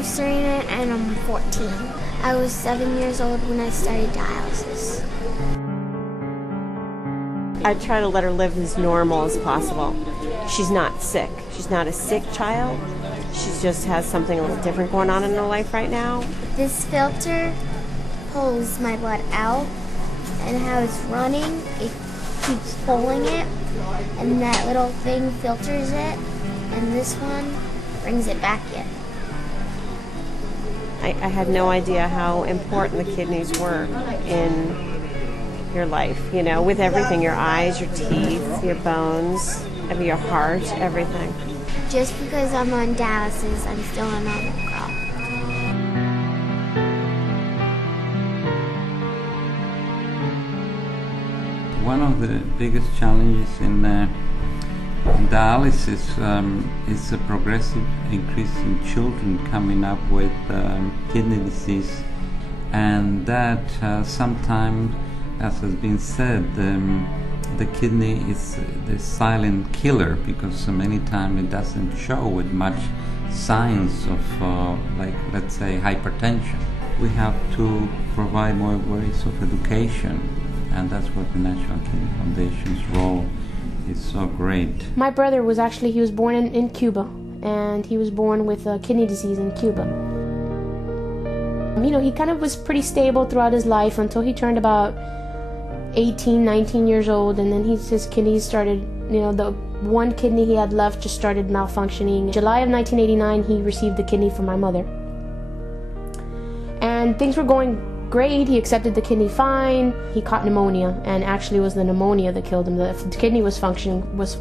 I'm Serena and I'm 14. I was 7 years old when I started dialysis. I try to let her live as normal as possible. She's not sick. She's not a sick child. She just has something a little different going on in her life right now. This filter pulls my blood out, and how it's running, it keeps pulling it, and that little thing filters it, and this one brings it back in. I had no idea how important the kidneys were in your life, you know, with everything, your eyes, your teeth, your bones, your heart, everything. Just because I'm on dialysis, I'm still a normal girl. One of the biggest challenges in dialysis is a progressive increase in children coming up with kidney disease, and that sometimes, as has been said, the kidney is the silent killer, because many times it doesn't show with much signs of like, let's say, hypertension. We have to provide more ways of education, and that's what the National Kidney Foundation's role is so great. My brother was actually, he was born in Cuba, and he was born with kidney disease in Cuba. You know, he kind of was pretty stable throughout his life until he turned about 18, 19 years old, and then his kidneys started, you know, the one kidney he had left just started malfunctioning. In July of 1989, he received the kidney from my mother. And things were going great. He accepted the kidney fine. He caught pneumonia, and actually it was the pneumonia that killed him. The kidney was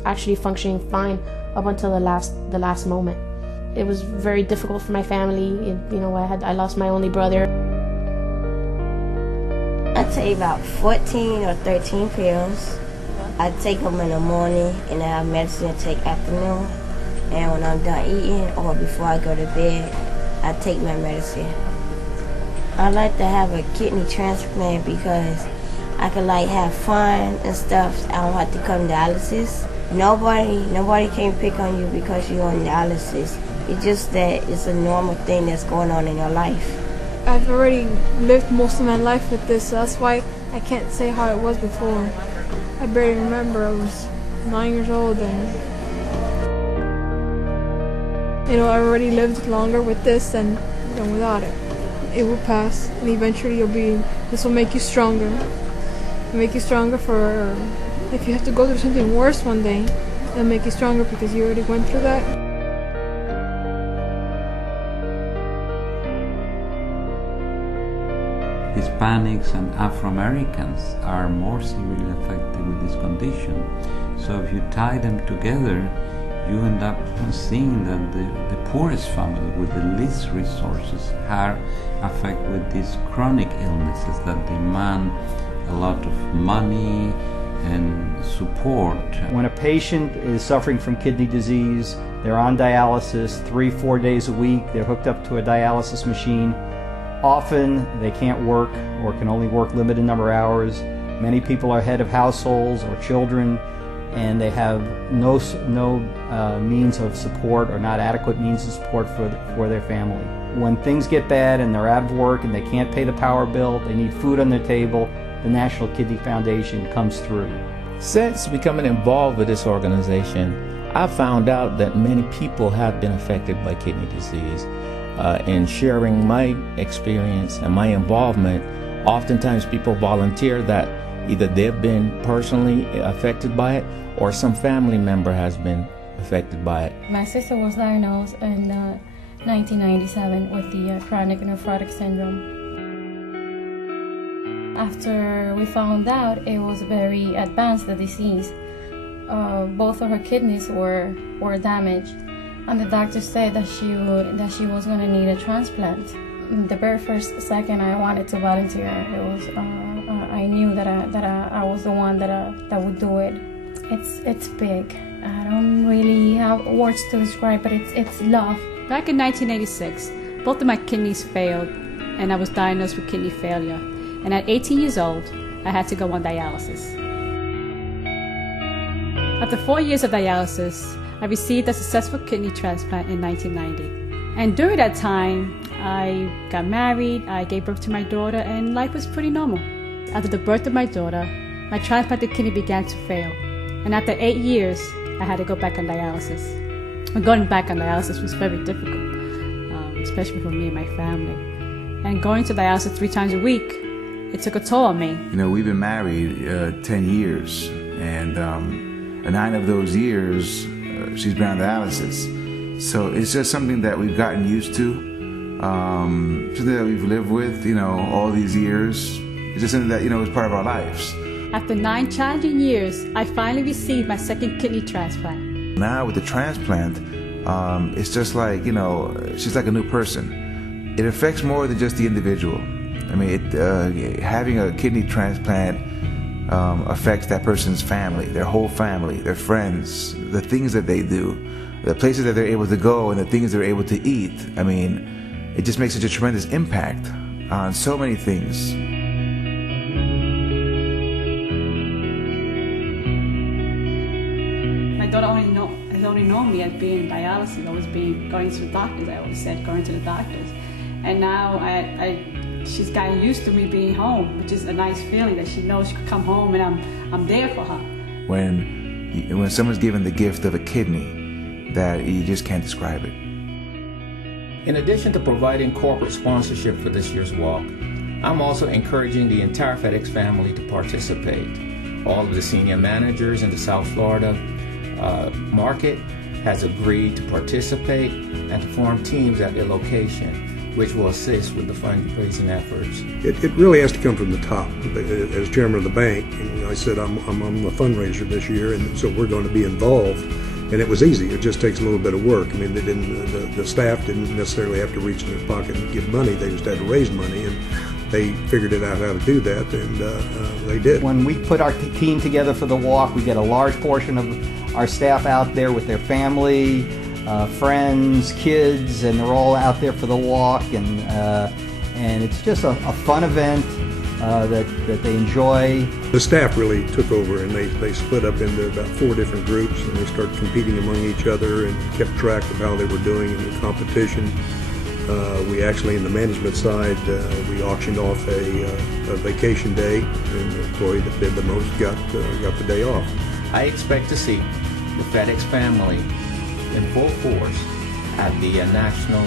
actually functioning fine up until the last moment. It was very difficult for my family. You know, I lost my only brother. I take about 14 or 13 pills. I take them in the morning, and I have medicine to take afternoon. And when I'm done eating or before I go to bed, I take my medicine. I like to have a kidney transplant because I can like have fun and stuff. I don't have to come to dialysis. Nobody can pick on you because you're on dialysis. It's just that it's a normal thing that's going on in your life. I've already lived most of my life with this, so that's why I can't say how it was before. I barely remember. I was 9 years old, and you know, I already lived longer with this than without it. It will pass, and eventually this will make you stronger. It'll make you stronger for if you have to go through something worse one day. It'll make you stronger because you already went through that. Hispanics and Afro-Americans are more severely affected with this condition. So if you tie them together, you end up seeing that the poorest family with the least resources are affected with these chronic illnesses that demand a lot of money and support. When a patient is suffering from kidney disease, they're on dialysis 3-4 days a week, they're hooked up to a dialysis machine. Often they can't work or can only work limited number of hours. Many people are head of households or children, and they have no means of support or not adequate means of support for their family. When things get bad and they're out of work and they can't pay the power bill, they need food on their table, the National Kidney Foundation comes through. Since becoming involved with this organization, I found out that many people have been affected by kidney disease. In sharing my experience and my involvement, oftentimes people volunteer that either they've been personally affected by it or some family member has been affected by it. My sister was diagnosed in 1997 with the chronic nephrotic syndrome. After we found out it was very advanced, the disease, both of her kidneys were damaged, and the doctor said that she was going to need a transplant. The very first second I wanted to volunteer, it was I knew that I was the one that would do it. It's big. I don't really have words to describe, but it's love. Back in 1986, both of my kidneys failed, and I was diagnosed with kidney failure. And at 18 years old, I had to go on dialysis. After 4 years of dialysis, I received a successful kidney transplant in 1990. And during that time, I got married, I gave birth to my daughter, and life was pretty normal. After the birth of my daughter, my transplanted kidney began to fail. And after 8 years, I had to go back on dialysis. And going back on dialysis was very difficult, especially for me and my family. And going to dialysis 3 times a week, it took a toll on me. You know, we've been married 10 years, and 9 of those years, she's been on dialysis. So it's just something that we've gotten used to, something that we've lived with, you know, all these years. It's just something that, you know, is part of our lives. After 9 challenging years, I finally received my second kidney transplant. Now with the transplant, it's just like, you know, she's like a new person. It affects more than just the individual. I mean, having a kidney transplant affects that person's family, their whole family, their friends, the things that they do, the places that they're able to go, and the things they're able to eat. I mean, it just makes such a tremendous impact on so many things. My daughter only know me as being dialysis, always going to the doctors. I always said going to the doctors. And now she's gotten used to me being home, which is a nice feeling that she knows she could come home and I'm there for her. When someone's given the gift of a kidney, that you just can't describe it. In addition to providing corporate sponsorship for this year's walk, I'm also encouraging the entire FedEx family to participate. All of the senior managers in the South Florida market has agreed to participate and to form teams at their location, which will assist with the fundraising efforts. It really has to come from the top. As chairman of the bank, I said I'm the fundraiser this year, and so we're going to be involved. And it was easy. It just takes a little bit of work. I mean, the staff didn't necessarily have to reach in their pocket and give money. They just had to raise money, and they figured it out how to do that, and they did. When we put our team together for the walk, we get a large portion of our staff out there with their family, friends, kids, and they're all out there for the walk, and it's just a fun event that they enjoy. The staff really took over, and they split up into about 4 different groups, and they started competing among each other and kept track of how they were doing in the competition. We actually, in the management side, we auctioned off a vacation day, and the employee that did the most got the day off. I expect to see the FedEx family in full force at the National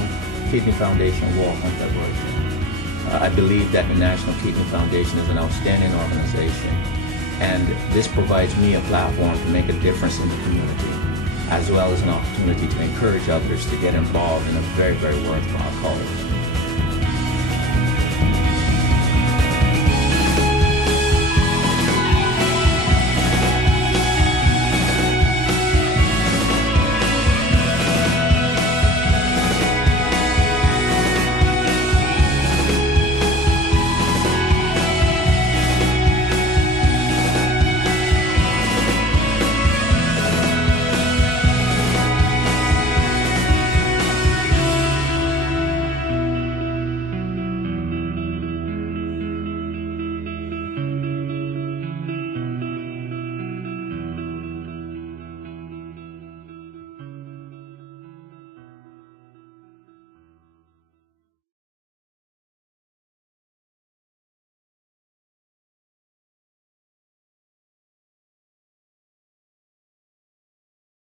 Kidney Foundation Walk on February 5th. I believe that the National Kidney Foundation is an outstanding organization, and this provides me a platform to make a difference in the community, as well as an opportunity to encourage others to get involved in a very, very worthwhile cause.